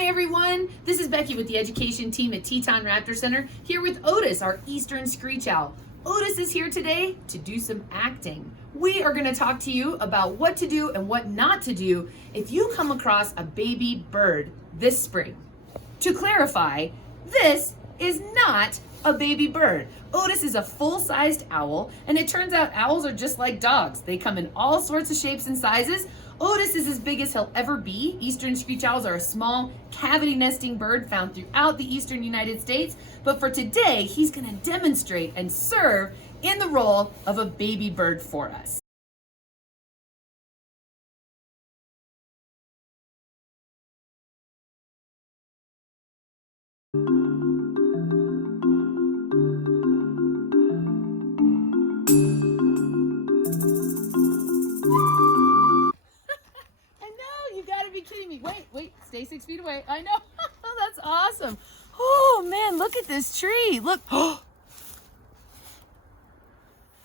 Hi everyone, this is Becky with the education team at Teton Raptor Center, here with Otis, our eastern screech owl. Otis is here today to do some acting. We are going to talk to you about what to do and what not to do if you come across a baby bird this spring. To clarify, this is not a baby bird. Otis is a full-sized owl, and it turns out owls are just like dogs. They come in all sorts of shapes and sizes. Otis is as big as he'll ever be. Eastern screech owls are a small, cavity nesting bird found throughout the eastern United States. But for today, he's going to demonstrate and serve in the role of a baby bird for us. You gotta be kidding me. Wait, stay 6 feet away. I know. That's awesome. Oh man, look at this tree. Look.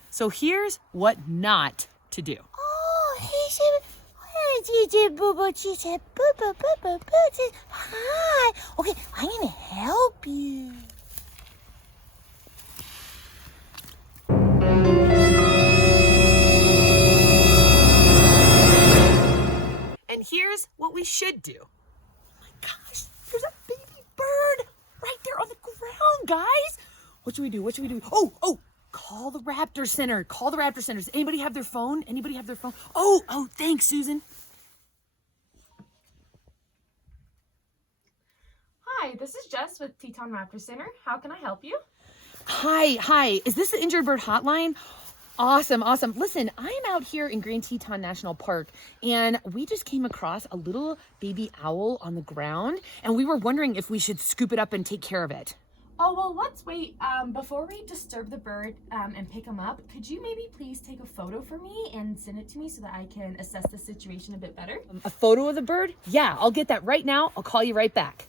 So here's what not to do. Oh, he said, she said, hi. Okay, I'm gonna help you. And here's what we should do. Oh my gosh, there's a baby bird right there on the ground, guys. What should we do? Oh, call the Raptor Center. Call the Raptor Center. Does anybody have their phone? Oh, thanks, Susan. Hi, this is Jess with Teton Raptor Center. How can I help you? Hi. Is this the Injured Bird Hotline? Awesome. Listen, I'm out here in Grand Teton National Park, and we just came across a little baby owl on the ground, and we were wondering if we should scoop it up and take care of it. Oh, well, let's wait. Before we disturb the bird and pick him up, could you maybe please take a photo for me and send it to me so that I can assess the situation a bit better? A photo of the bird? Yeah, I'll get that right now. I'll call you right back.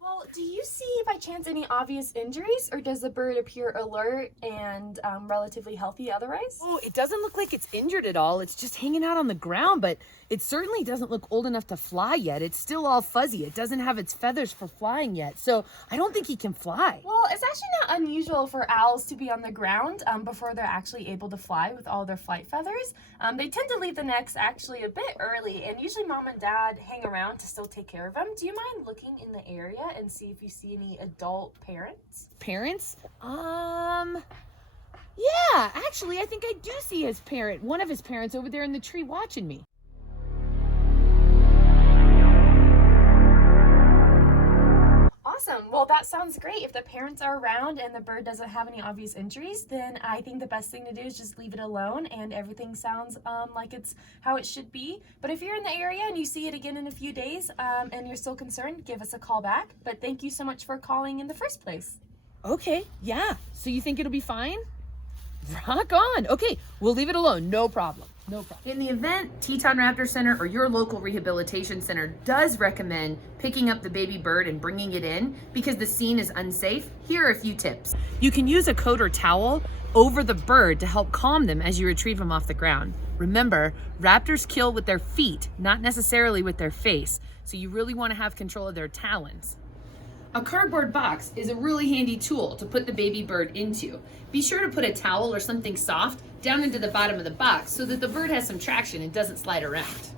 Well, do you see by chance any obvious injuries, or does the bird appear alert and relatively healthy otherwise? Oh, it doesn't look like it's injured at all. It's just hanging out on the ground, but it certainly doesn't look old enough to fly yet. It's still all fuzzy. It doesn't have its feathers for flying yet, so I don't think he can fly. Well, it's actually not unusual for owls to be on the ground before they're actually able to fly with all their flight feathers. They tend to leave the nest actually a bit early, and usually mom and dad hang around to still take care of them. Do you mind looking in the area and see if you see any adult parents? Parents? Yeah, actually, I think I do see one of his parents over there in the tree watching me. Awesome. Well, that sounds great. If the parents are around and the bird doesn't have any obvious injuries, then I think the best thing to do is just leave it alone and everything sounds like it's how it should be. But if you're in the area and you see it again in a few days and you're still concerned, give us a call back. But thank you so much for calling in the first place. Okay, yeah. So you think it'll be fine? Rock on. Okay, we'll leave it alone. No problem. In the event Teton Raptor Center or your local rehabilitation center does recommend picking up the baby bird and bringing it in because the scene is unsafe, here are a few tips. You can use a coat or towel over the bird to help calm them as you retrieve them off the ground. Remember, raptors kill with their feet, not necessarily with their face, so you really want to have control of their talons. A cardboard box is a really handy tool to put the baby bird into. Be sure to put a towel or something soft down into the bottom of the box so that the bird has some traction and doesn't slide around.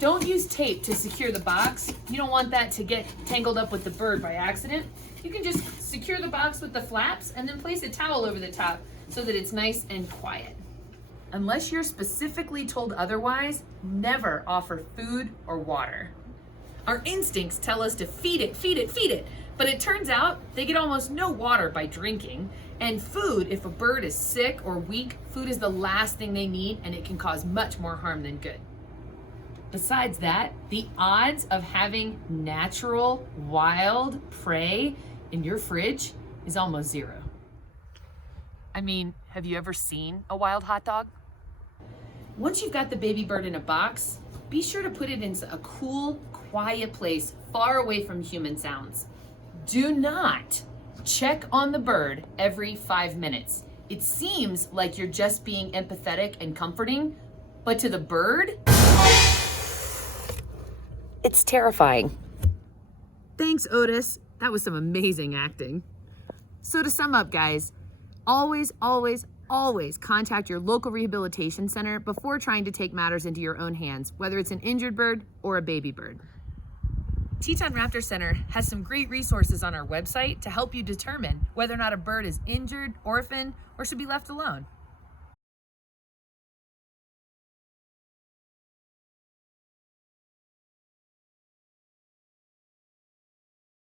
Don't use tape to secure the box. You don't want that to get tangled up with the bird by accident. You can just secure the box with the flaps and then place a towel over the top so that it's nice and quiet. Unless you're specifically told otherwise, never offer food or water. Our instincts tell us to feed it, but it turns out they get almost no water by drinking. And food, if a bird is sick or weak, food is the last thing they need, and it can cause much more harm than good. Besides that, the odds of having natural, wild prey in your fridge is almost zero. I mean, have you ever seen a wild hot dog? Once you've got the baby bird in a box, be sure to put it in a cool, quiet place far away from human sounds. Do not check on the bird every 5 minutes. It seems like you're just being empathetic and comforting, but to the bird, it's terrifying. Thanks, Otis. That was some amazing acting. So to sum up, guys, always, always, always contact your local rehabilitation center before trying to take matters into your own hands, whether it's an injured bird or a baby bird. Teton Raptor Center has some great resources on our website to help you determine whether or not a bird is injured, orphaned, or should be left alone.